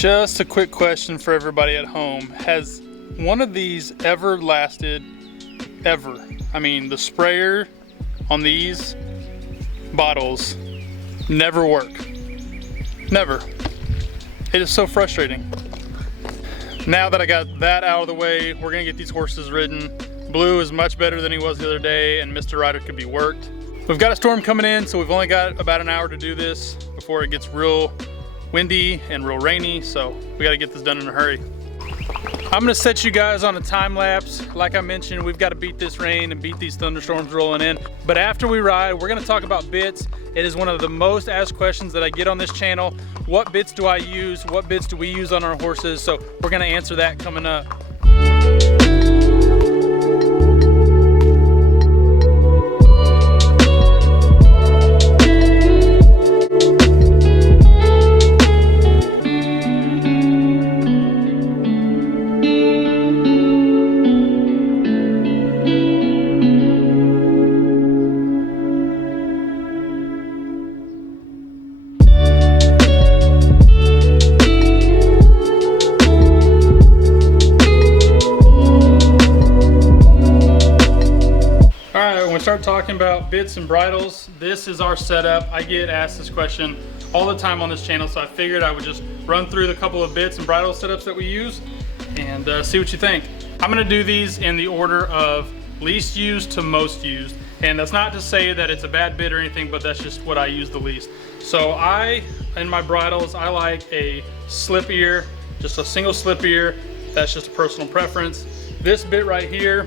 Just a quick question for everybody at home. Has one of these ever lasted ever? I mean, the sprayer on these bottles never work. Never. It is so frustrating. Now that I got that out of the way, we're gonna get these horses ridden. Blue is much better than he was the other day, and Mr. Rider could be worked. We've got a storm coming in, so we've only got about an hour to do this before it gets real windy and real rainy, so we gotta get this done in a hurry. I'm gonna set you guys on a time lapse. Like I mentioned, we've gotta beat this rain and beat these thunderstorms rolling in. But after we ride, we're gonna talk about bits. It is one of the most asked questions that I get on this channel. What bits do I use? What bits do we use on our horses? So we're gonna answer that coming up. Start talking about bits and bridles. This is our setup. I get asked this question all the time on this channel, so I figured I would just run through the couple of bits and bridle setups that we use and see what you think. I'm gonna do these in the order of least used to most used, and that's not to say that it's a bad bit or anything, but that's just what I use the least. So in my bridles, I like a slip ear, just a single slip ear. That's just a personal preference. This bit right here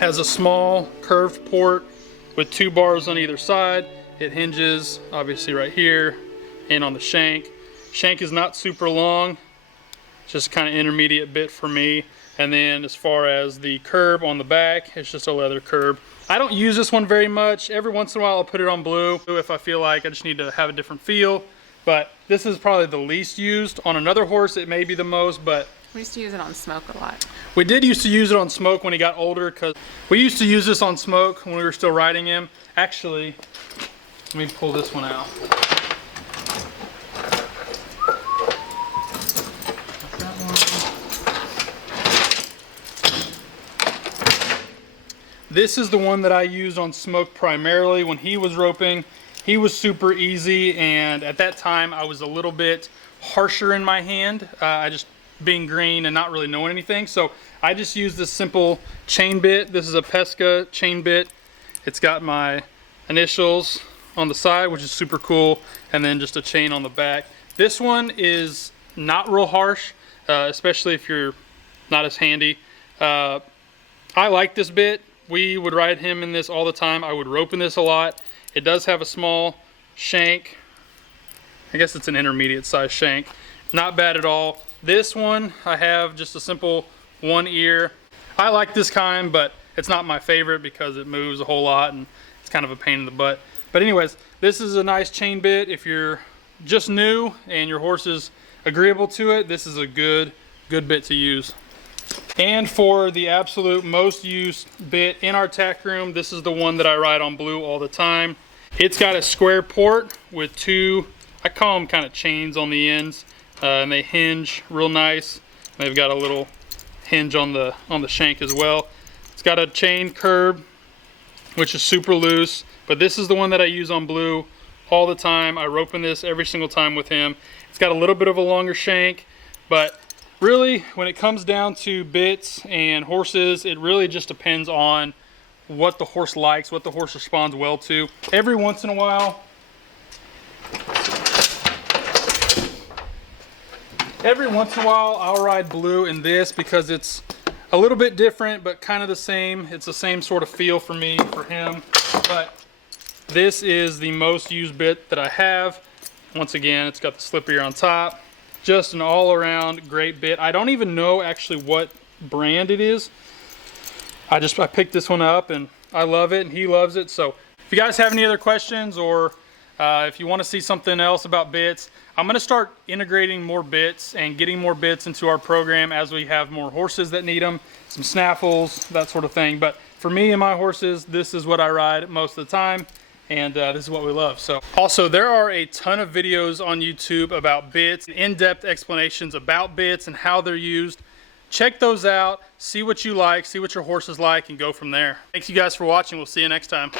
has a small curved port with 2 bars on either side. It hinges obviously right here and on the shank. Shank is not super long, just kind of intermediate bit for me. And then as far as the curb on the back, it's just a leather curb. I don't use this one very much. Every once in a while I'll put it on blue if I feel like I just need to have a different feel. But this is probably the least used. On another horse it may be the most, but we used to use it on Smoke a lot. We did used to use it on Smoke when he got older, because we used to use this on Smoke when we were still riding him. Actually, let me pull this one out. This is the one that I used on Smoke primarily when he was roping. He was super easy, and at that time I was a little bit harsher in my hand. I just being green and not really knowing anything, so I just use this simple chain bit. This is a Pesca chain bit. It's got my initials on the side, which is super cool, and then just a chain on the back. This one is not real harsh, especially if you're not as handy. I like this bit. We would ride him in this all the time. I would rope in this a lot. It does have a small shank. I guess it's an intermediate size shank. Not bad at all. This one, I have just a simple 1 ear. I like this kind, but it's not my favorite because it moves a whole lot and it's kind of a pain in the butt. But anyways, this is a nice chain bit. If you're just new and your horse is agreeable to it, this is a good bit to use. And for the absolute most used bit in our tack room, this is the one that I ride on blue all the time. It's got a square port with 2, I call them kind of chains on the ends. And they hinge real nice. They've got a little hinge on the shank as well. It's got a chain curb, which is super loose, but this is the one that I use on blue all the time. I rope in this every single time with him. It's got a little bit of a longer shank, but really when it comes down to bits and horses, it really just depends on what the horse likes, what the horse responds well to. Every once in a while, I'll ride blue in this because it's a little bit different, but kind of the same. It's the same sort of feel for me, for him. But this is the most used bit that I have. Once again, it's got the slip ear on top. Just an all-around great bit. I don't even know actually what brand it is. I picked this one up and I love it and he loves it. So if you guys have any other questions, or if you want to see something else about bits, I'm going to start integrating more bits and getting more bits into our program as we have more horses that need them, some snaffles, that sort of thing. But for me and my horses, this is what I ride most of the time, and this is what we love. So also, there are a ton of videos on YouTube about bits, in-depth explanations about bits and how they're used. Check those out, see what you like, see what your horses like, and go from there. Thanks you guys for watching. We'll see you next time.